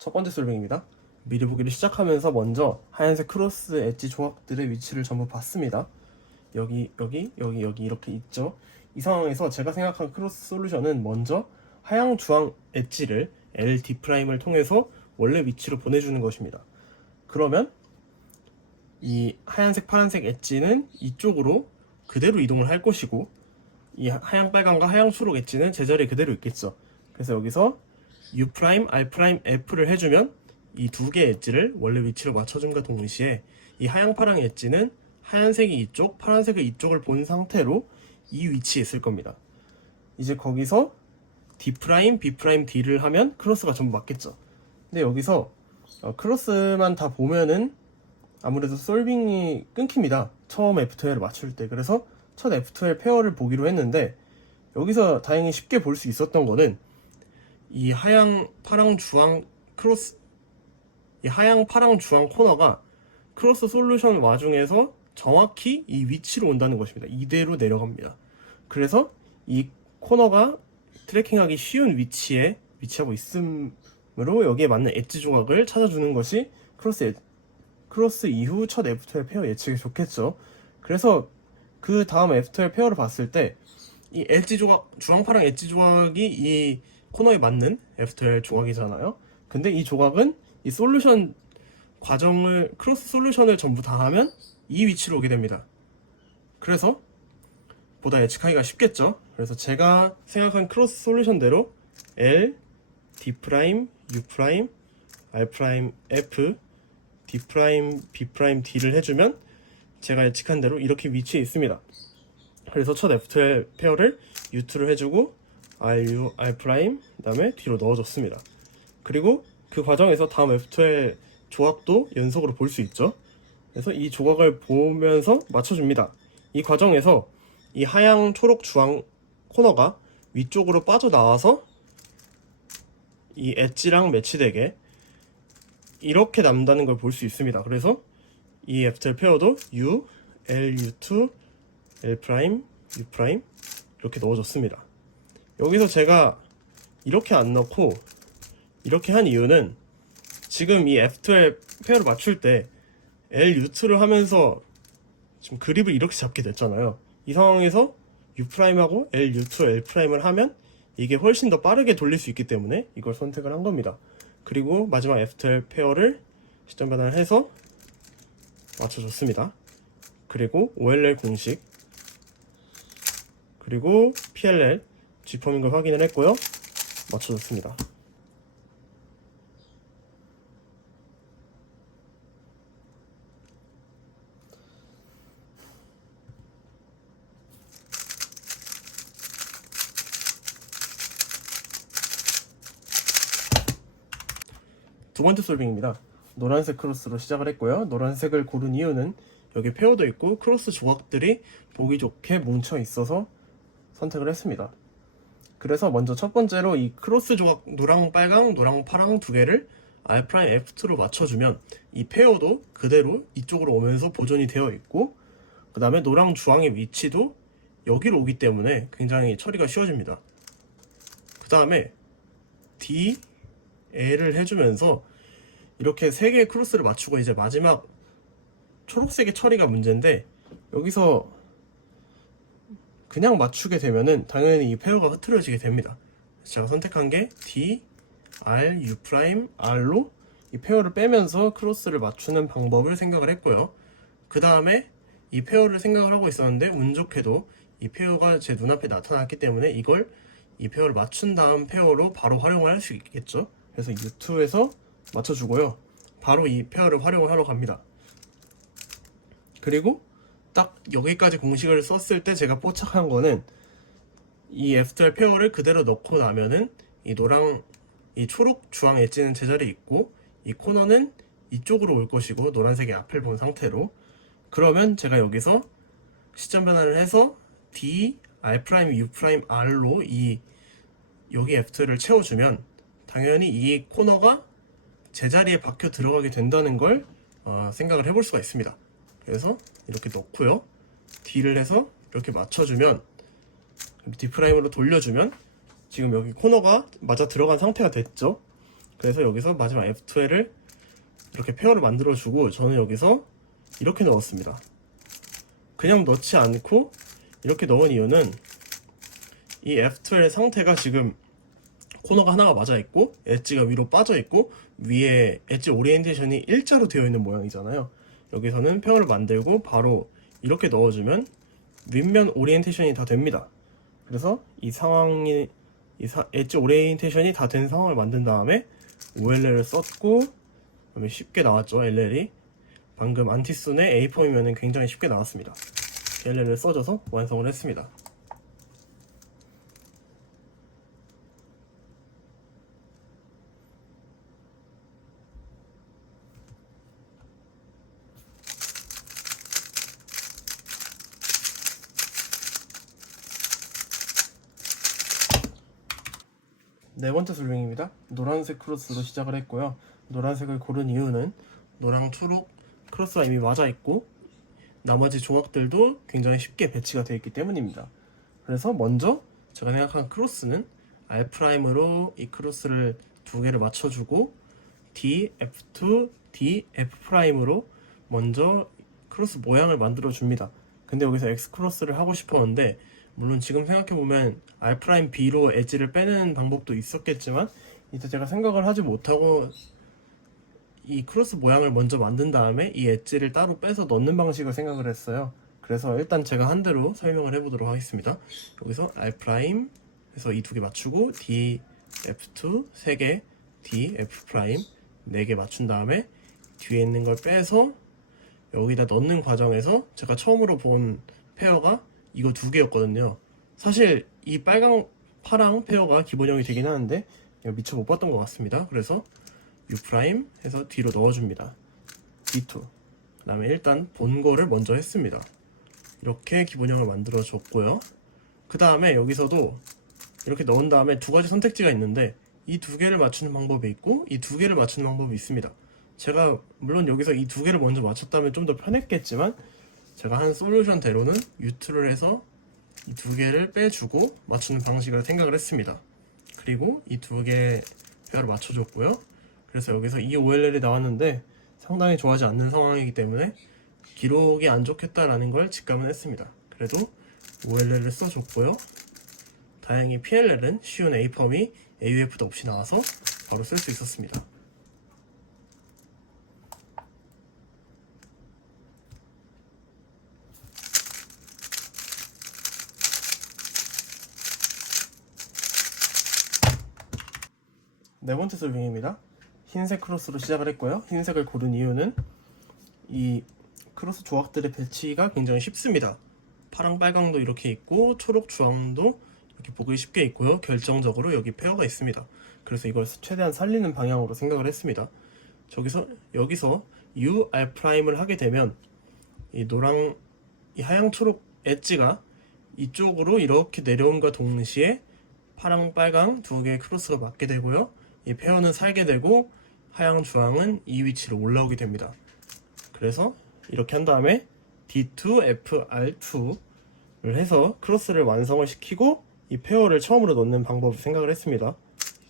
첫 번째 솔빙입니다. 미리 보기를 시작하면서 먼저 하얀색 크로스 엣지 조각들의 위치를 전부 봤습니다. 여기 이렇게 있죠. 이 상황에서 제가 생각한 크로스 솔루션은 먼저 하양 주황 엣지를 LD'을 통해서 원래 위치로 보내주는 것입니다. 그러면 이 하얀색 파란색 엣지는 이쪽으로 그대로 이동을 할 것이고, 이 하양 빨강과 하양 초록 엣지는 제자리에 그대로 있겠죠. 그래서 여기서 U', R', F를 해주면 이 두 개의 엣지를 원래 위치로 맞춰줌과 동시에 이 하양 파랑 엣지는 하얀색이 이쪽, 파란색이 이쪽을 본 상태로 이 위치에 있을 겁니다. 이제 거기서 D', B', D를 하면 크로스가 전부 맞겠죠. 근데 여기서 크로스만 다 보면은 아무래도 솔빙이 끊깁니다. 처음 F12를 맞출 때. 그래서 첫 F12 페어를 보기로 했는데, 여기서 다행히 쉽게 볼 수 있었던 거는 이 하양 파랑 주황 크로스, 이 하양 파랑 주황 코너가 크로스 솔루션 와중에서 정확히 이 위치로 온다는 것입니다. 이대로 내려갑니다. 그래서 이 코너가 트래킹하기 쉬운 위치에 위치하고 있으므로 여기에 맞는 엣지 조각을 찾아주는 것이 크로스 이후 첫 F12 페어 예측이 좋겠죠. 그래서 그 다음 F12 페어를 봤을 때 이 엣지 조각, 주황파랑 엣지 조각이 이 코너에 맞는 F12 조각이잖아요. 근데 이 조각은 이 솔루션 과정을, 크로스 솔루션을 전부 다 하면 이 위치로 오게 됩니다. 그래서 보다 예측하기가 쉽겠죠. 그래서 제가 생각한 크로스 솔루션대로 L, D', U', R', F, D', B', D를 해주면 제가 예측한 대로 이렇게 위치해 있습니다. 그래서 첫 F12 페어를 U2를 해주고 RU, R', 그 다음에 D로 넣어줬습니다. 그리고 그 과정에서 다음 F12 조각도 연속으로 볼 수 있죠. 그래서 이 조각을 보면서 맞춰줍니다. 이 과정에서 이 하양, 초록, 주황 코너가 위쪽으로 빠져나와서 이 엣지랑 매치되게 이렇게 남다는 걸 볼 수 있습니다. 그래서 이 F12 페어도 U, L, U2, L', U' 이렇게 넣어줬습니다. 여기서 제가 이렇게 안 넣고 이렇게 한 이유는 지금 이 F12 페어를 맞출 때 L, U2를 하면서 지금 그립을 이렇게 잡게 됐잖아요. 이 상황에서 U'하고 L, U2, L'을 하면 이게 훨씬 더 빠르게 돌릴 수 있기 때문에 이걸 선택을 한 겁니다. 그리고 마지막 F12 페어를 시점 변환을 해서 맞춰줬습니다. 그리고 OLL 공식, 그리고 PLL, G펌인 걸 확인을 했고요. 맞춰줬습니다. 두 번째 솔빙입니다. 노란색 크로스로 시작을 했고요. 노란색을 고른 이유는 여기 페어도 있고 크로스 조각들이 보기 좋게 뭉쳐 있어서 선택을 했습니다. 그래서 먼저 첫 번째로 이 크로스 조각 노랑, 빨강, 노랑, 파랑 두 개를 R', F2로 맞춰주면 이 페어도 그대로 이쪽으로 오면서 보존이 되어 있고, 그 다음에 노랑, 주황의 위치도 여기로 오기 때문에 굉장히 처리가 쉬워집니다. 그 다음에 D, L을 해주면서 이렇게 세 개의 크로스를 맞추고 이제 마지막 초록색의 처리가 문제인데, 여기서 그냥 맞추게 되면은 당연히 이 페어가 흐트러지게 됩니다. 제가 선택한 게 D, R, U', R로 이 페어를 빼면서 크로스를 맞추는 방법을 생각을 했고요. 그 다음에 이 페어를 생각을 하고 있었는데 운 좋게도 이 페어가 제 눈앞에 나타났기 때문에 이걸 이 페어를 맞춘 다음 페어로 바로 활용을 할 수 있겠죠. 그래서 U2에서 맞춰주고요. 바로 이 페어를 활용을 하러 갑니다. 그리고 딱 여기까지 공식을 썼을 때 제가 포착한 거는 이 F12 페어를 그대로 넣고 나면은 이 노랑, 이 초록, 주황 엣지는 제자리에 있고 이 코너는 이쪽으로 올 것이고 노란색의 앞을 본 상태로, 그러면 제가 여기서 시점 변환을 해서 D, R', U', R로 이 여기 F12를 채워주면 당연히 이 코너가 제자리에 박혀 들어가게 된다는 걸 생각을 해볼 수가 있습니다. 그래서 이렇게 넣고요. D를 해서 이렇게 맞춰주면, D'로 돌려주면 지금 여기 코너가 맞아 들어간 상태가 됐죠. 그래서 여기서 마지막 F12을 이렇게 페어를 만들어주고 저는 여기서 이렇게 넣었습니다. 그냥 넣지 않고 이렇게 넣은 이유는 이 F12의 상태가 지금 코너가 하나가 맞아 있고 엣지가 위로 빠져 있고 위에 엣지 오리엔테이션이 일자로 되어 있는 모양이잖아요. 여기서는 페어를 만들고 바로 이렇게 넣어주면 윗면 오리엔테이션이 다 됩니다. 그래서 이 상황이 엣지 오리엔테이션이 다 된 상황을 만든 다음에 OLL을 썼고 그다음에 쉽게 나왔죠. LL이 방금 안티순의 A펌이면 굉장히 쉽게 나왔습니다. LL을 써줘서 완성을 했습니다. 네 번째 솔빙입니다. 노란색 크로스로 시작을 했고요. 노란색을 고른 이유는 노랑 초록 크로스가 이미 맞아 있고 나머지 조각들도 굉장히 쉽게 배치가 되어 있기 때문입니다. 그래서 먼저 제가 생각한 크로스는 R'으로 이 크로스를 두 개를 맞춰주고 D, F2, D, F'으로 먼저 크로스 모양을 만들어 줍니다. 근데 여기서 X 크로스를 하고 싶었는데 물론 지금 생각해보면 R'B로 엣지를 빼는 방법도 있었겠지만 이제 제가 생각을 하지 못하고 이 크로스 모양을 먼저 만든 다음에 이 엣지를 따로 빼서 넣는 방식을 생각을 했어요. 그래서 일단 제가 한 대로 설명을 해보도록 하겠습니다. 여기서 R' 해서 이 두 개 맞추고 D, F2 3개, D, F' 4개 맞춘 다음에 뒤에 있는 걸 빼서 여기다 넣는 과정에서 제가 처음으로 본 페어가 이거 두 개였거든요. 사실 이 빨강 파랑 페어가 기본형이 되긴 하는데 미처 못 봤던 것 같습니다. 그래서 U' 해서 뒤로 넣어줍니다. D2 그 다음에 일단 본 거를 먼저 했습니다. 이렇게 기본형을 만들어 줬고요. 그 다음에 여기서도 이렇게 넣은 다음에 두 가지 선택지가 있는데 이 두 개를 맞추는 방법이 있고 이 두 개를 맞추는 방법이 있습니다. 제가 물론 여기서 이 두 개를 먼저 맞췄다면 좀 더 편했겠지만 제가 한 솔루션대로는 U2를 해서 이 두 개를 빼주고 맞추는 방식을 생각을 했습니다. 그리고 이 두 개 페어를 맞춰줬고요. 그래서 여기서 이 OLL이 나왔는데 상당히 좋아하지 않는 상황이기 때문에 기록이 안 좋겠다라는 걸 직감은 했습니다. 그래도 OLL을 써줬고요. 다행히 PLL은 쉬운 A펌이 AUF도 없이 나와서 바로 쓸 수 있었습니다. 네 번째 솔빙입니다. 흰색 크로스로 시작을 했고요. 흰색을 고른 이유는 이 크로스 조각들의 배치가 굉장히 쉽습니다. 파랑 빨강도 이렇게 있고 초록 주황도 이렇게 보기 쉽게 있고요. 결정적으로 여기 페어가 있습니다. 그래서 이걸 최대한 살리는 방향으로 생각을 했습니다. 여기서 UR'을 하게 되면 이 노랑 이 하양 초록 엣지가 이쪽으로 이렇게 내려온과 동시에 파랑 빨강 두 개의 크로스가 맞게 되고요. 이 페어는 살게 되고 하양 주황은 이 위치로 올라오게 됩니다. 그래서 이렇게 한 다음에 D2, FR2를 해서 크로스를 완성을 시키고 이 페어를 처음으로 넣는 방법을 생각을 했습니다.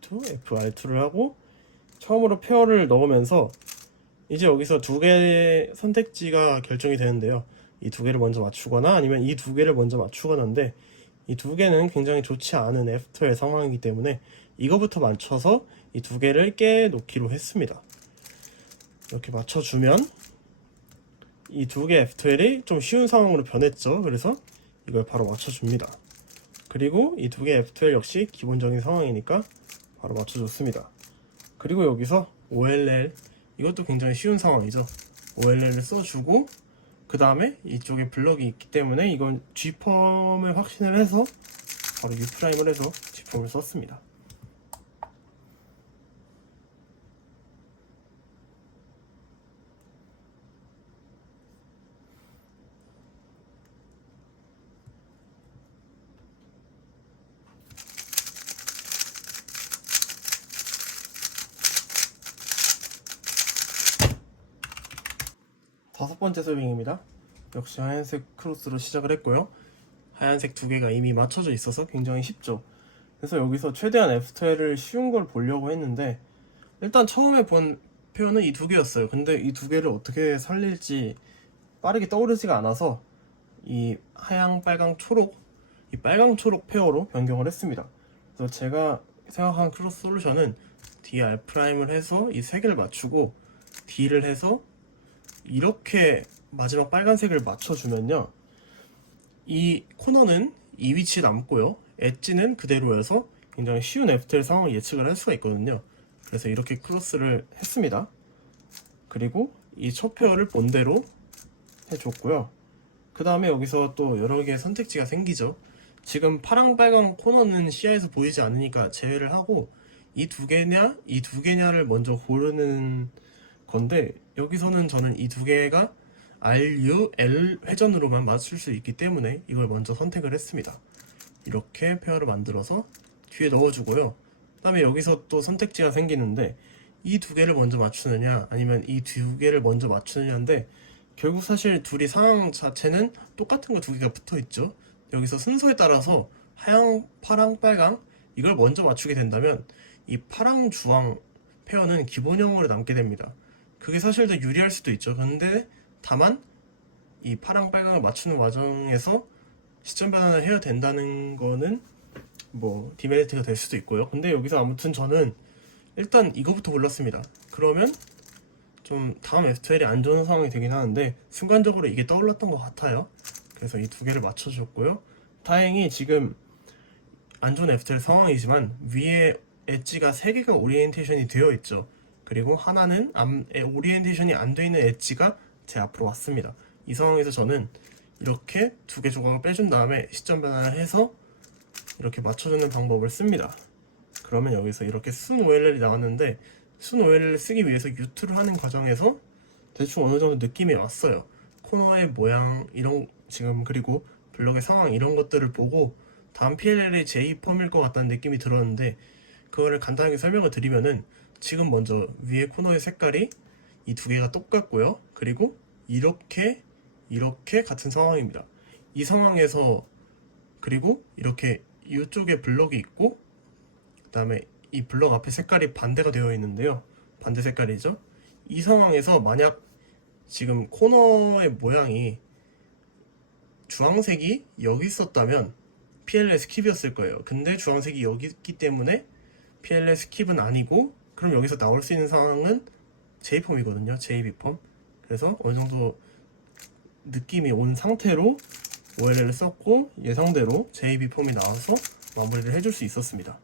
D2, FR2를 하고 처음으로 페어를 넣으면서 이제 여기서 두 개의 선택지가 결정이 되는데요. 이 두 개를 먼저 맞추거나 아니면 이 두 개를 먼저 맞추거나인데 이 두 개는 굉장히 좋지 않은 F2의 상황이기 때문에 이거부터 맞춰서 이 두 개를 깨놓기로 했습니다. 이렇게 맞춰주면 이 두 개 F2이 좀 쉬운 상황으로 변했죠. 그래서 이걸 바로 맞춰줍니다. 그리고 이 두 개 F2 역시 기본적인 상황이니까 바로 맞춰줬습니다. 그리고 여기서 OLL 이것도 굉장히 쉬운 상황이죠. OLL을 써주고 그 다음에 이쪽에 블럭이 있기 때문에 이건 G펌을 확신을 해서 바로 U'을 해서 G펌을 썼습니다. 다섯 번째 솔빙입니다. 역시 하얀색 크로스로 시작을 했고요. 하얀색 두 개가 이미 맞춰져 있어서 굉장히 쉽죠. 그래서 여기서 최대한 F2를 쉬운 걸 보려고 했는데 일단 처음에 본 표현은 이 두 개였어요. 근데 이 두 개를 어떻게 살릴지 빠르게 떠오르지가 않아서 이 하양, 빨강, 초록, 이 빨강, 초록 페어로 변경을 했습니다. 그래서 제가 생각한 크로스 솔루션은 Dr''을 해서 이 세 개를 맞추고 D를 해서 이렇게 마지막 빨간색을 맞춰주면요, 이 코너는 이 위치에 남고요, 엣지는 그대로여서 굉장히 쉬운 FTL 상황을 예측을 할 수가 있거든요. 그래서 이렇게 크로스를 했습니다. 그리고 이 첫 페어를 본대로 해줬고요. 그 다음에 여기서 또 여러 개의 선택지가 생기죠. 지금 파랑 빨강 코너는 시야에서 보이지 않으니까 제외를 하고 이 두 개냐 이 두 개냐를 먼저 고르는 건데, 여기서는 저는 이 두 개가 RU, L 회전으로만 맞출 수 있기 때문에 이걸 먼저 선택을 했습니다. 이렇게 페어를 만들어서 뒤에 넣어주고요. 그 다음에 여기서 또 선택지가 생기는데 이 두 개를 먼저 맞추느냐 아니면 이 두 개를 먼저 맞추느냐인데, 결국 사실 둘이 상황 자체는 똑같은 거 두 개가 붙어 있죠. 여기서 순서에 따라서 하양, 파랑, 빨강 이걸 먼저 맞추게 된다면 이 파랑, 주황 페어는 기본형으로 남게 됩니다. 그게 사실 더 유리할 수도 있죠. 근데 다만 이 파랑, 빨강을 맞추는 과정에서 시점 변환을 해야 된다는 거는 뭐 디메리트가 될 수도 있고요. 근데 여기서 아무튼 저는 일단 이거부터 골랐습니다. 그러면 좀 다음 F12이 안 좋은 상황이 되긴 하는데 순간적으로 이게 떠올랐던 것 같아요. 그래서 이 두 개를 맞춰줬고요. 다행히 지금 안 좋은 F12 상황이지만 위에 엣지가 3개가 오리엔테이션이 되어 있죠. 그리고 하나는 오리엔테이션이 안 되어 있는 엣지가 제 앞으로 왔습니다. 이 상황에서 저는 이렇게 두 개 조각을 빼준 다음에 시점 변환을 해서 이렇게 맞춰주는 방법을 씁니다. 그러면 여기서 이렇게 순 OLL이 나왔는데, 순 OLL을 쓰기 위해서 유투를 하는 과정에서 대충 어느 정도 느낌이 왔어요. 코너의 모양 이런 지금 그리고 블럭의 상황 이런 것들을 보고 다음 PLL이 J펌일 것 같다는 느낌이 들었는데, 그거를 간단하게 설명을 드리면은 지금 먼저 위에 코너의 색깔이 이 두 개가 똑같고요. 그리고 이렇게 같은 상황입니다. 이 상황에서 그리고 이렇게 이쪽에 블럭이 있고 그 다음에 이 블럭 앞에 색깔이 반대가 되어 있는데요. 반대 색깔이죠. 이 상황에서 만약 지금 코너의 모양이 주황색이 여기 있었다면 PLL 스킵이었을 거예요. 근데 주황색이 여기 있기 때문에 PLL 스킵은 아니고, 그럼 여기서 나올 수 있는 상황은 J펌이거든요. JB펌. 그래서 어느 정도 느낌이 온 상태로 OLL을 썼고 예상대로 JB펌이 나와서 마무리를 해줄 수 있었습니다.